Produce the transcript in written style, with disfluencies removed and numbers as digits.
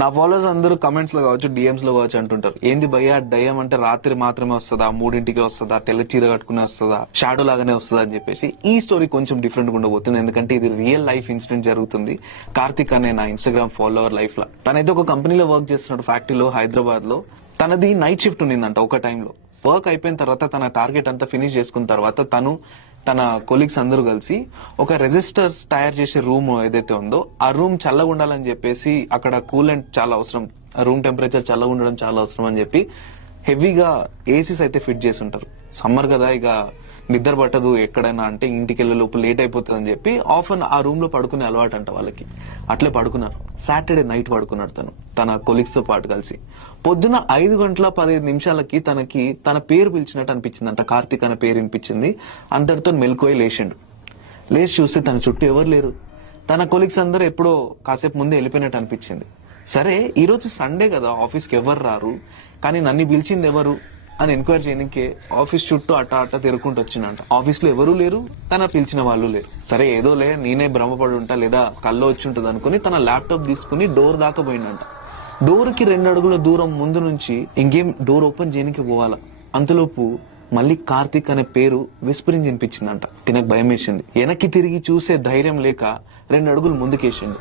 నా ఫాలోవర్స్ అందరూ కమెంట్స్ లో కావచ్చు, డిఎంస్ లో కావచ్చు అంటుంటారు, ఏంది భయ్యా దయ్యం అంటే రాత్రి మాత్రమే వస్తుందా, 3ంటికి వస్తుందా, తెల్ల చీర కట్టుకునే వస్తుందా, షాడో లాగానే వస్తుందా అని చెప్పేసి. ఈ స్టోరీ కొంచెం డిఫరెంట్ గా ఉండబోతుంది, ఎందుకంటే ఇది రియల్ లైఫ్ ఇన్సిడెంట్ జరుగుతుంది. కార్తిక్ అనే నా ఇన్స్టాగ్రామ్ ఫాలోవర్ లైఫ్ లో. తనైతే ఒక కంపెనీలో వర్క్ చేస్తున్నాడు, ఫ్యాక్టరీలో, హైదరాబాద్ లో. తనది నైట్ షిఫ్ట్ ఉండిందంట. ఒక టైంలో వర్క్ అయిపోయిన తర్వాత తన టార్గెట్ అంతా ఫినిష్ చేసుకున్న తర్వాత తను తన కొలీగ్స్ అందరూ కలిసి ఒక రెజిస్టర్స్ తయారు చేసే రూమ్ ఏదైతే ఉందో ఆ రూమ్ చల్లగా ఉండాలని చెప్పేసి, అక్కడ కూలెంట్ చాలా అవసరం, రూమ్ టెంపరేచర్ చల్లగా ఉండడం చాలా అవసరం అని చెప్పి హెవీగా ఏసీస్ అయితే ఫిట్ చేసి ఉంటారు. సమ్మర్ కదా, ఇక నిద్ర పట్టదు ఎక్కడైనా, అంటే ఇంటికి వెళ్ళే లోపు లేట్ అయిపోతుంది అని చెప్పి ఆఫన్ ఆ రూమ్ లో పడుకునే అలవాటు అంట వాళ్ళకి. అట్లే పడుకున్నారు. సాటర్డే నైట్ పడుకున్నాడు తను తన కొలీగ్స్ తో పాటు కలిసి. పొద్దున 5:15 తనకి తన పేరు పిలిచినట్టు అనిపించిందంట. కార్తిక్ అనే పేరు వినిపించింది. అంతటితో మెలకువై లేచిండు. లేచి చూస్తే తన చుట్టూ ఎవరు లేరు. తన కొలీగ్స్ అందరూ ఎప్పుడో కాసేపు ముందే వెళ్ళిపోయినట్టు అనిపించింది. సరే, ఈ రోజు సండే కదా, ఆఫీస్కి ఎవరు రారు, కానీ నన్ను పిలిచింది ఎవరు అని ఎంక్వైరీ చేయడానికి ఆఫీస్ చుట్టూ అట్ట తిరుగుకుంటూ వచ్చిందంట. ఆఫీస్ లో ఎవరూ లేరు, తన పిలిచిన వాళ్ళు లేరు. సరే ఏదోలే, నేనే భ్రమపడి ఉంటా లేదా కల్లో వచ్చి ఉంటుంది అనుకుని తన ల్యాప్టాప్ తీసుకుని డోర్ దాకా పోయిందంట. డోర్ కి 2 అడుగుల దూరం ముందు నుంచి ఇంకేం డోర్ ఓపెన్ చేయడానికి పోవాలా. అంతలోపు మళ్ళీ కార్తిక్ అనే పేరు విస్పరింగ్ వినిపించిందంట. తినకు భయం వేసింది. వెనక్కి తిరిగి చూసే ధైర్యం లేక 2 అడుగులు ముందుకేసిండు.